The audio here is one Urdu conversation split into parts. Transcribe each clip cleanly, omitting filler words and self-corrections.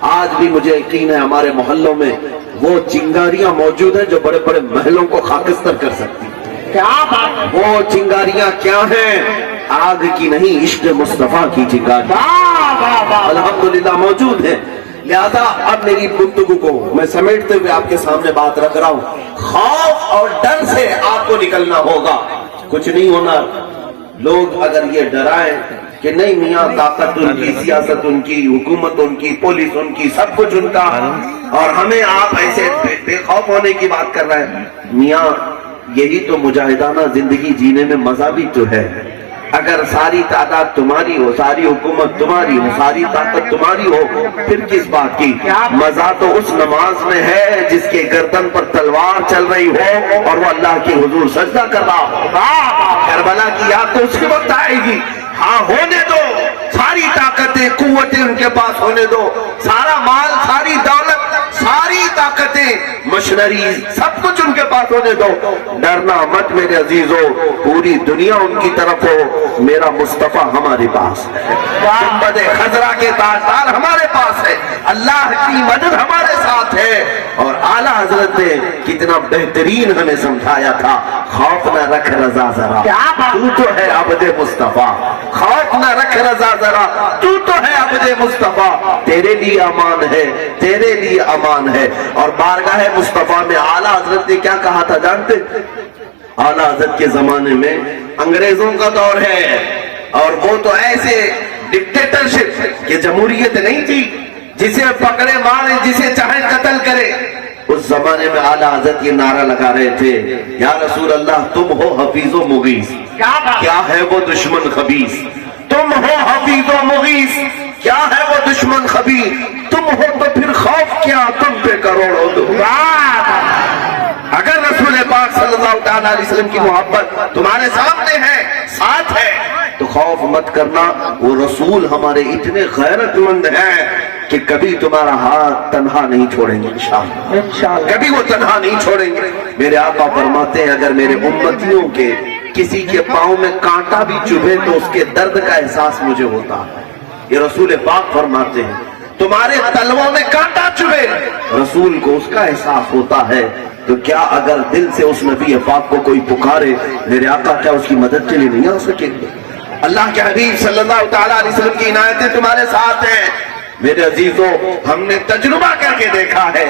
آج بھی مجھے یقین ہے ہمارے محلوں میں وہ چنگاریاں موجود ہیں جو بڑے بڑے محلوں کو خاکستر کر سکتی ہیں۔ کیا بات ہے؟ وہ چنگاریاں کیا ہیں؟ آگ کی نہیں، عشق مصطفیٰ کی چنگاریاں واہ واہ واہ، الحمدللہ موجود ہیں۔ لہذا اب میری گفتگو کو میں سمیٹتے ہوئے آپ کے سامنے بات رکھ رہا ہوں، خوف اور ڈر سے آپ کو نکلنا ہوگا، کچھ نہیں ہونا۔ لوگ اگر یہ ڈرائیں کہ نہیں میاں طاقت ان کی، سیاست ان کی، حکومت ان کی، پولیس ان کی، سب کچھ ان کا، اور ہمیں آپ ایسے بے خوف ہونے کی بات کر رہے ہیں، میاں یہی تو مجاہدانہ زندگی جینے میں مزہ بھی تو ہے۔ اگر ساری تعداد تمہاری ہو، ساری حکومت تمہاری ہو، ساری طاقت تمہاری ہو، پھر کس بات کی؟ مزہ تو اس نماز میں ہے جس کے گردن پر تلوار چل رہی ہو اور وہ اللہ کے حضور سجدہ کر رہا ہو۔ کربلا کی یاد تو اس کے وقت آئے گی۔ ہاں ہونے دو، ساری طاقتیں قوتیں ان کے پاس ہونے دو، سارا مال، ساری دولت، ساری طاقتیں، مشنری، سب کچھ ان کے پاس ہونے دو، ڈرنا مت میرے عزیزو، پوری دنیا ان کی طرف ہو، میرا مصطفیٰ ہمارے پاس ہے، گنبد خضرا کے تاجدار ہمارے پاس ہے، اللہ کی مدد ہمارے ساتھ ہے۔ اور اعلیٰ حضرت نے کتنا بہترین ہمیں سمجھایا تھا، خوف نہ رکھ رضا ذرا، تو تو ہے عبد مصطفیٰ، خوف نہ رکھ رضا ذرا، تو تو ہے عبد مصطفیٰ، تیرے لیے امان ہے، تیرے لیے امان ہے۔ اور بارگاہ مصطفیٰ میں اعلیٰ حضرت نے کیا کہا تھا جانتے؟ اعلیٰ حضرت کے زمانے میں انگریزوں کا دور ہے، اور وہ تو ایسے ڈکٹیٹرشپ کہ جمہوریت نہیں تھی، جسے پکڑے مارے، جسے چاہے قتل کرے۔ اس زمانے میں اعلیٰ حضرت یہ نعرہ لگا رہے تھے، یا رسول اللہ تم ہو حفیظ و مغیث، کیا ہے وہ دشمن خبیث، تم ہو حفیظ و مغیث، کیا ہے وہ دشمن خبیث، تم ہو تو پھر خوف کیا، تم پہ کروڑوں دو۔ اگر رسول پاک صلی اللہ تعالیٰ علیہ وسلم کی محبت تمہارے سامنے ہے، ساتھ ہے، تو خوف مت کرنا، وہ رسول ہمارے اتنے غیرت مند ہیں کہ کبھی تمہارا ہاتھ تنہا نہیں چھوڑیں گے انشاءاللہ، کبھی وہ تنہا نہیں چھوڑیں گے۔ میرے آقا فرماتے ہیں اگر میرے امتیوں کے کسی کے پاؤں میں کانٹا بھی چبھے تو اس کے درد کا احساس مجھے ہوتا ہے، یہ رسول پاک فرماتے ہیں۔ تمہارے تلووں میں کانٹا چبھے، رسول کو اس کا احساس ہوتا ہے، تو کیا اگر دل سے اس نبی پاک کو کوئی پکارے، میرے آقا کیا اس کی مدد کے لیے نہیں آ سکیں گے؟ اللہ کے حبیب صلی اللہ تعالیٰ علیہ وسلم کی عنایتیں تمہارے ساتھ ہیں۔ میرے عزیزوں ہم نے تجربہ کر کے دیکھا ہے،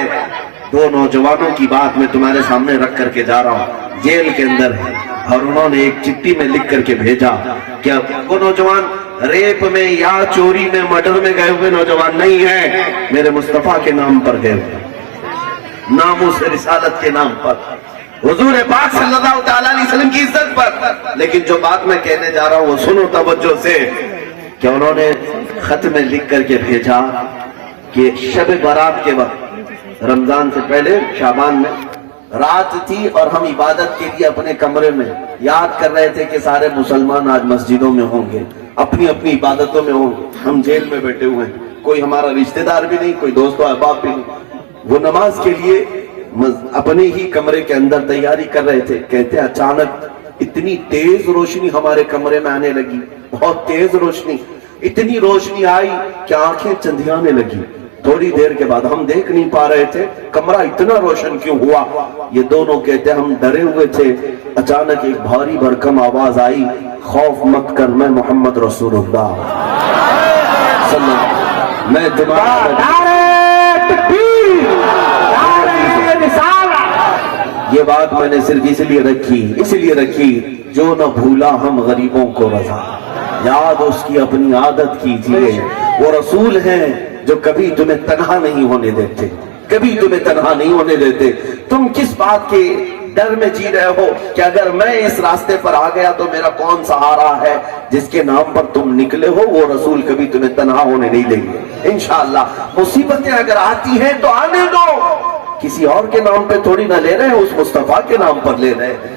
دو نوجوانوں کی بات میں تمہارے سامنے رکھ کر کے جا رہا ہوں، جیل کے اندر ہے، اور انہوں نے ایک چٹھی میں لکھ کر کے بھیجا کہ وہ نوجوان ریپ میں یا چوری میں مرڈر میں گئے ہوئے نوجوان نہیں ہیں، میرے مصطفیٰ کے نام پر گئے ہوئے، ناموس رسالت کے نام پر، حضور پاک صلی اللہ تعالیٰ علیہ وسلم کی عزت پر۔ لیکن جو بات میں کہنے جا رہا ہوں وہ سنو توجہ سے، کہ انہوں نے خط میں لکھ کر کے بھیجا کہ شب برات کے وقت، رمضان سے پہلے شعبان میں رات تھی اور ہم عبادت کے لیے اپنے کمرے میں یاد کر رہے تھے کہ سارے مسلمان آج مسجدوں میں ہوں گے، اپنی اپنی عبادتوں میں ہوں گے، ہم جیل میں بیٹھے ہوئے ہیں، کوئی ہمارا رشتہ دار بھی نہیں، کوئی دوست و احباب بھی نہیں، وہ نماز کے لیے اپنے ہی کمرے کے اندر تیاری کر رہے تھے، کہتے اچانک اتنی تیز روشنی ہمارے کمرے میں آنے لگی، بہت تیز روشنی، اتنی روشنی آئی کہ آنکھیں چندھیانے لگی، تھوڑی دیر کے بعد ہم دیکھ نہیں پا رہے تھے کمرہ اتنا روشن کیوں ہوا۔ یہ دونوں کہتے ہم ڈرے ہوئے تھے، اچانک ایک بھاری بھرکم آواز آئی، خوف مت کر میں محمد رسول اللہ صلی اللہ علیہ وسلم، میں تمہارا۔ یہ بات میں نے صرف اس لیے رکھی جو نہ بھولا ہم غریبوں کو رضا، یاد اس کی اپنی عادت کیجئے، وہ رسول ہیں جو کبھی تمہیں تنہا نہیں ہونے دیتے، کبھی تمہیں تنہا نہیں ہونے دیتے۔ تم کس بات کے ڈر میں جی رہے ہو کہ اگر میں اس راستے پر آ گیا تو میرا کون سہارا ہے؟ جس کے نام پر تم نکلے ہو وہ رسول کبھی تمہیں تنہا ہونے نہیں دیں گے انشاءاللہ۔ مصیبتیں اگر آتی ہیں تو آنے دو، کسی اور کے نام پہ تھوڑی نہ لے رہے ہیں، اس مصطفیٰ کے نام پر لے رہے ہیں۔